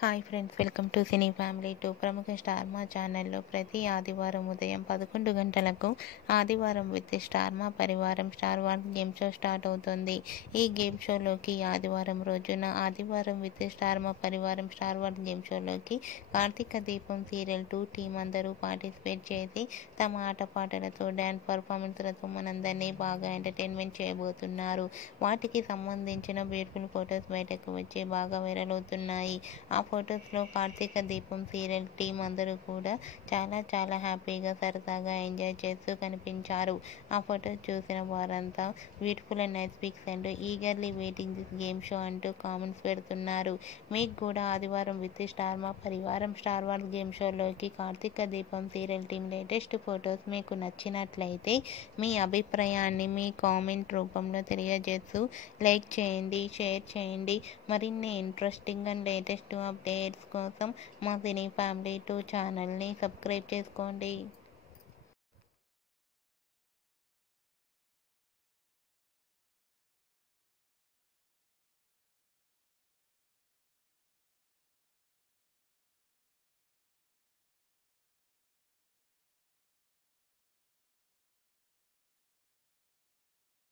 Hi friends, welcome to cine family 2. ప్రముఖ star మా ఛానల్లో ప్రతి ఆదివారం ఉదయం 11 గంటలకు ఆదివారం with star Maa Parivaram star war game show start అవుతుంది. ఈ గేమ్ షోలోకి ఆదివారం రోజున ఆదివారం with star Maa Parivaram star war game షోలోకి కార్తీక దీపం సీరియల్ 2 టీం అందరూ పార్టిసిపేట్ చేసి తమ ఆటపాటలతో డ్యాన్స్ పర్ఫార్మెన్స్లతో మనందరినీ బాగా ఎంటర్టైన్మెంట్ చేయబోతున్నారు. వాటికి సంబంధించిన బ్యూటిఫుల్ ఫొటోస్ బయటకు వచ్చి బాగా వైరల్ అవుతున్నాయి. ఆ ఫొటోస్లో కార్తీక దీపం సీరియల్ టీం అందరూ కూడా చాలా హ్యాపీగా సరదాగా ఎంజాయ్ చేస్తూ కనిపించారు. ఆ ఫొటోస్ చూసిన వారంతా beautiful and nice pics and eagerly waiting this game show అంటూ కామెంట్స్ పెడుతున్నారు. మీకు కూడా Aadivaram with star Maa Parivaram star war game షోలోకి Karthika Deepam serial team latest photos మీకు నచ్చినట్లయితే మీ అభిప్రాయాన్ని మీ కామెంట్ రూపంలో తెలియజేస్తూ లైక్ చేయండి, షేర్ చేయండి. మరిన్ని ఇంట్రెస్టింగ్ అండ్ లేటెస్ట్ అప్డేట్స్ కోసం మా సినీ ఫ్యామిలీ 2 ఛానల్ని సబ్స్క్రైబ్ చేసుకోండి.